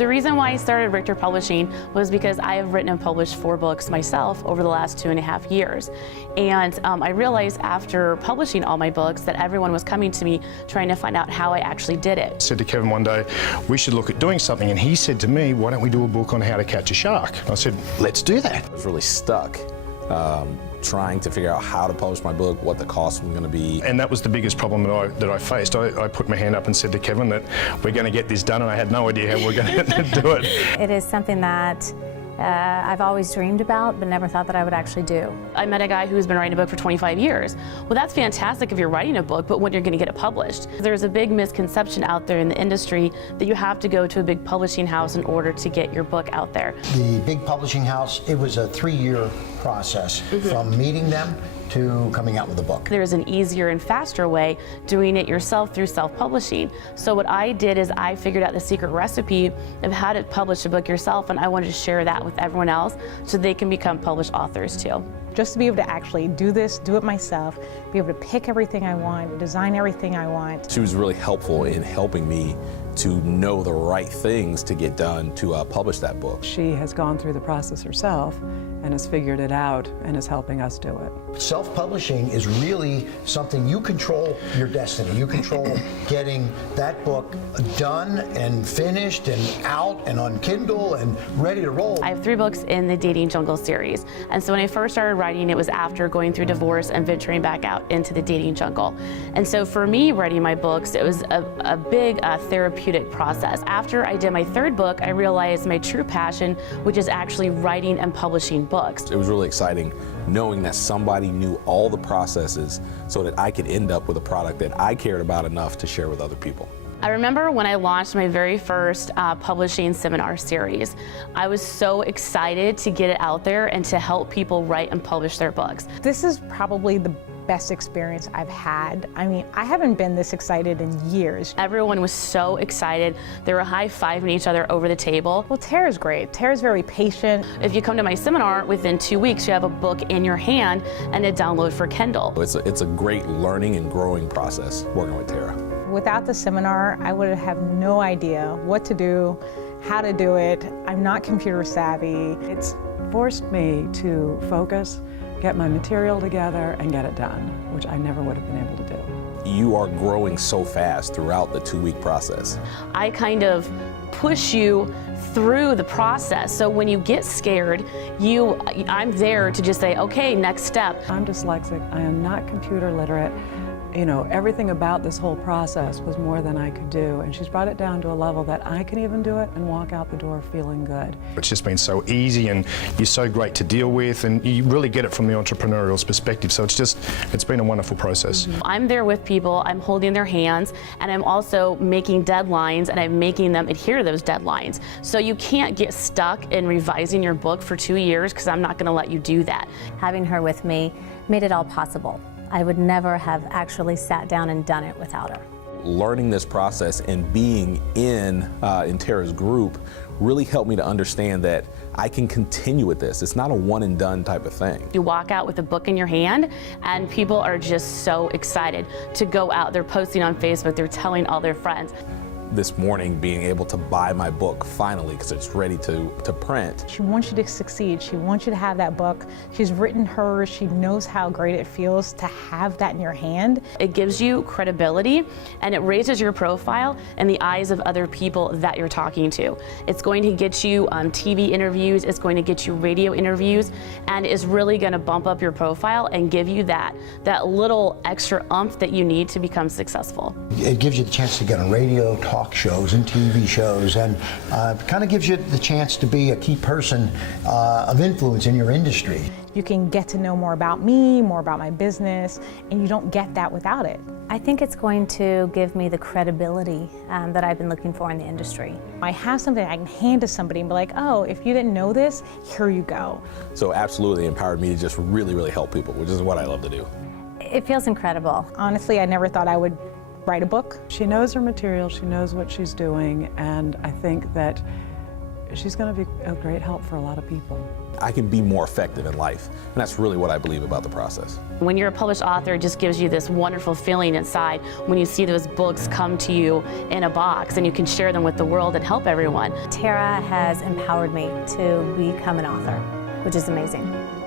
The reason why I started Richter Publishing was because I have written and published 4 books myself over the last 2.5 years. And I realized after publishing all my books that everyone was coming to me trying to find out how I actually did it. I said to Kevin one day, we should look at doing something, and he said to me, why don't we do a book on how to catch a shark? I said, let's do that. I was really stuck trying to figure out how to publish my book, what the cost was going to be. And that was the biggest problem that I faced. I put my hand up and said to Kevin that we're going to get this done, and I had no idea how we're going to do it. It is something that I've always dreamed about, but never thought that I would actually do. I met a guy who's been writing a book for 25 years. Well, that's fantastic if you're writing a book, but when you're going to get it published. There's a big misconception out there in the industry that you have to go to a big publishing house in order to get your book out there. The big publishing house, it was a 3-year process from meeting them to coming out with a book. There's an easier and faster way doing it yourself through self-publishing. So what I did is I figured out the secret recipe of how to publish a book yourself, and I wanted to share that with everyone else so they can become published authors too. Just to be able to actually do this, do it myself, be able to pick everything I want, design everything I want. She was really helpful in helping me to know the right things to get done to publish that book. She has gone through the process herself and has figured it out and is helping us do it. Self-publishing is really something you control your destiny. You control getting that book done and finished and out and on Kindle and ready to roll. I have 3 books in the Dating Jungle series. And so when I first started writing, it was after going through divorce and venturing back out into the dating jungle. And so for me, writing my books, it was a big therapeutic process. After I did my 3rd book, I realized my true passion, which is actually writing and publishing books. It was really exciting knowing that somebody knew all the processes so that I could end up with a product that I cared about enough to share with other people. I remember when I launched my very first publishing seminar series. I was so excited to get it out there and to help people write and publish their books. This is probably the best experience I've had. I mean, I haven't been this excited in years. Everyone was so excited. They were high-fiving each other over the table. Well, Tara's great. Tara's very patient. If you come to my seminar, within 2 weeks, you have a book in your hand and a download for Kindle. It's a great learning and growing process working with Tara. Without the seminar, I would have no idea what to do, how to do it. I'm not computer savvy. It's forced me to focus, get my material together, and get it done, which I never would have been able to do. You are growing so fast throughout the 2-week process. I kind of push you through the process. So when you get scared, I'm there to just say, okay, next step. I'm dyslexic. I am not computer literate. You know, everything about this whole process was more than I could do, and she's brought it down to a level that I can even do it and walk out the door feeling good. It's just been so easy, and you're so great to deal with, and you really get it from the entrepreneurial perspective. So it's been a wonderful process. I'm there with people, I'm holding their hands, and I'm also making deadlines, and I'm making them adhere to those deadlines. So you can't get stuck in revising your book for 2 years, because I'm not going to let you do that. Having her with me made it all possible. I would never have actually sat down and done it without her. Learning this process and being in Tara's group really helped me to understand that I can continue with this. It's not a one and done type of thing. You walk out with a book in your hand and people are just so excited to go out. They're posting on Facebook, they're telling all their friends. This morning, being able to buy my book finally because it's ready to print. She wants you to succeed. She wants you to have that book. She's written hers. She knows how great it feels to have that in your hand. It gives you credibility and it raises your profile in the eyes of other people that you're talking to. It's going to get you TV interviews, it's going to get you radio interviews, and is really going to bump up your profile and give you that little extra oomph that you need to become successful. It gives you the chance to get on radio, talk shows and TV shows, and kind of gives you the chance to be a key person of influence in your industry. You can get to know more about me, more about my business, and you don't get that without it. I think it's going to give me the credibility that I've been looking for in the industry. I have something I can hand to somebody and be like, oh, if you didn't know this, here you go. So absolutely empowered me to just really, really help people, which is what I love to do. It feels incredible. Honestly, I never thought I would write a book. She knows her material, she knows what she's doing, and I think that she's going to be a great help for a lot of people. I can be more effective in life, and that's really what I believe about the process. When you're a published author, it just gives you this wonderful feeling inside when you see those books come to you in a box and you can share them with the world and help everyone. Tara has empowered me to become an author, which is amazing.